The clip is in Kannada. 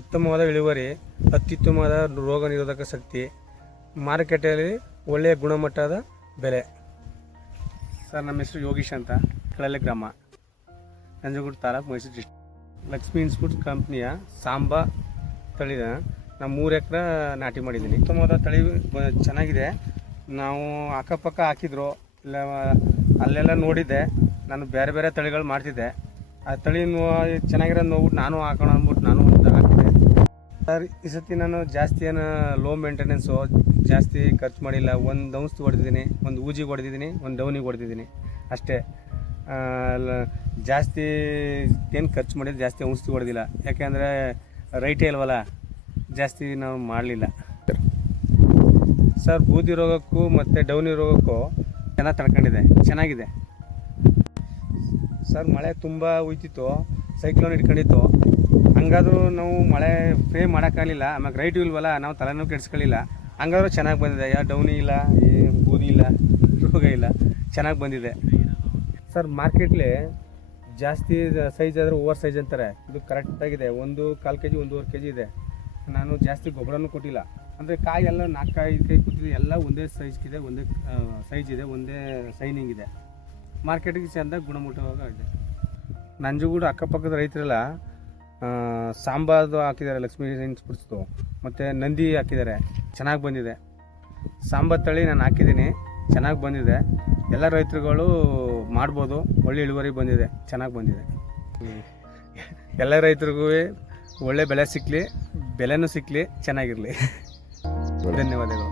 ಉತ್ತಮವಾದ ಇಳುವರಿ, ಅತ್ಯುತ್ತಮವಾದ ರೋಗ ನಿರೋಧಕ ಶಕ್ತಿ, ಮಾರುಕಟ್ಟೆಯಲ್ಲಿ ಒಳ್ಳೆಯ ಗುಣಮಟ್ಟದ ಬೆಲೆ. ಸರ್, ನಮ್ಮ ಹೆಸರು ಯೋಗೀಶ್ ಅಂತ, ಕೆಳಲೆ ಗ್ರಾಮ, ನಂಜನಗೂಡು ತಾಲೂಕು, ಮೈಸೂರು ಡಿಸ್ಟ್ರಿಕ್ಟ್. ಲಕ್ಷ್ಮೀ ಇನ್ಸ್ಟಿಟ್ಯೂಟ್ ಕಂಪ್ನಿಯ ಸಾಂಬಾ ತಳಿನ ನಾನು 3 ಎಕರೆ ನಾಟಿ ಮಾಡಿದ್ದೀನಿ. ಉತ್ತಮವಾದ ತಳಿ ಚೆನ್ನಾಗಿದೆ. ನಾವು ಅಕ್ಕಪಕ್ಕ ಹಾಕಿದ್ರು, ಇಲ್ಲ ಅಲ್ಲೆಲ್ಲ ನೋಡಿದ್ದೆ. ನಾನು ಬೇರೆ ಬೇರೆ ತಳಿಗಳು ಮಾಡ್ತಿದ್ದೆ. ಆ ತಳಿ ಚೆನ್ನಾಗಿರೋದು ನೋಡ್ಬಿಟ್ಟು ನಾನು ಹಾಕೋಣ ಅಂದ್ಬಿಟ್ಟು ನಾನು ಒಂದು ಹಾಕಿದೆ. ಸರ್, ಈ ಸತಿ ನಾನು ಜಾಸ್ತಿ ಏನು ಲೋ ಮೇಂಟೆನೆನ್ಸು, ಜಾಸ್ತಿ ಖರ್ಚು ಮಾಡಿಲ್ಲ. ಒಂದು ಔಷಧಿ ಹೊಡೆದಿದ್ದೀನಿ, ಒಂದು ಊಜಿಗೆ ಹೊಡೆದಿದ್ದೀನಿ, ಒಂದು ಡೌನಿಗೆ ಹೊಡೆದಿದ್ದೀನಿ ಅಷ್ಟೇ. ಜಾಸ್ತಿ ಏನು ಖರ್ಚು ಮಾಡಿದ್ದು, ಜಾಸ್ತಿ ಔಷಧಿ ಹೊಡೆದಿಲ್ಲ. ಯಾಕೆಂದರೆ ರೈಟೇ ಇಲ್ವಲ್ಲ, ಜಾಸ್ತಿ ನಾವು ಮಾಡಲಿಲ್ಲ. ಸರ್, ಬೂದಿ ರೋಗಕ್ಕೂ ಮತ್ತು ಡೌನಿ ರೋಗಕ್ಕೂ ಚೆನ್ನಾಗಿ ತಡ್ಕೊಂಡಿದೆ, ಚೆನ್ನಾಗಿದೆ. ಸರ್, ಮಳೆ ತುಂಬ ಹೋಯ್ತಿತ್ತು, ಸೈಕ್ಲೋನ್ ಇಟ್ಕೊಂಡಿತ್ತು. ಹಂಗಾದ್ರೂ ನಾವು ಮಳೆ ಪ್ರೇ ಮಾಡೋಕ್ಕಾಗಲಿಲ್ಲ. ಆಮೇಲೆ ರೈಟು ಇಲ್ವಲ್ಲ, ನಾವು ತಲೆನೂ ಕೆಡಿಸ್ಕೊಳ್ಳಿಲ್ಲ. ಹಂಗಾದ್ರೂ ಚೆನ್ನಾಗಿ ಬಂದಿದೆ. ಯಾವ ಡೌನಿ ಇಲ್ಲ, ಬೂದಿ ಇಲ್ಲ, ರೋಗ ಇಲ್ಲ, ಚೆನ್ನಾಗಿ ಬಂದಿದೆ. ಸರ್, ಮಾರ್ಕೆಟ್ಲಿ ಜಾಸ್ತಿ ಸೈಜ್ ಆದರೆ ಓವರ್ ಸೈಜ್ ಅಂತಾರೆ. ಇದು ಕರೆಕ್ಟಾಗಿದೆ. 1.25 kg 1.5 kg ಇದೆ. ನಾನು ಜಾಸ್ತಿ ಗೊಬ್ಬರನೂ ಕೊಟ್ಟಿಲ್ಲ. ಅಂದರೆ ಕಾಯಿ ಎಲ್ಲ 4-5 ಕಾಯಿ ಕೂತಿದೆ. ಎಲ್ಲ ಒಂದೇ ಸೈಜ್ಗಿದೆ, ಒಂದೇ ಸೈಜ್ ಇದೆ, ಒಂದೇ ಸೈನಿಂಗ್ ಇದೆ. ಮಾರ್ಕೆಟಿಗೆ ಚೆಂದ ಗುಣಮಟ್ಟವಾಗಿದೆ. ನಂಜನಗೂಡು ಅಕ್ಕಪಕ್ಕದ ರೈತರೆಲ್ಲ ಸಾಂಬಾರ್ದು ಹಾಕಿದ್ದಾರೆ, ಲಕ್ಷ್ಮೀ ಇನ್ಸ್ಟಿಟ್ಯೂಟ್ಸ್ದು, ಮತ್ತು ನಂದಿ ಹಾಕಿದ್ದಾರೆ. ಚೆನ್ನಾಗಿ ಬಂದಿದೆ. ಸಾಂಬಾರ್ ತಳಿ ನಾನು ಹಾಕಿದ್ದೀನಿ, ಚೆನ್ನಾಗಿ ಬಂದಿದೆ. ಎಲ್ಲ ರೈತರುಗಳು ಮಾಡ್ಬೋದು. ಒಳ್ಳೆ ಇಳುವರಿ ಬಂದಿದೆ, ಚೆನ್ನಾಗಿ ಬಂದಿದೆ. ಎಲ್ಲ ರೈತರಿಗೂ ಒಳ್ಳೆ ಬೆಲೆ ಸಿಕ್ಕಲಿ, ಬೆಲೆನೂ ಸಿಕ್ಕಲಿ, ಚೆನ್ನಾಗಿರಲಿ. ಧನ್ಯವಾದಗಳು.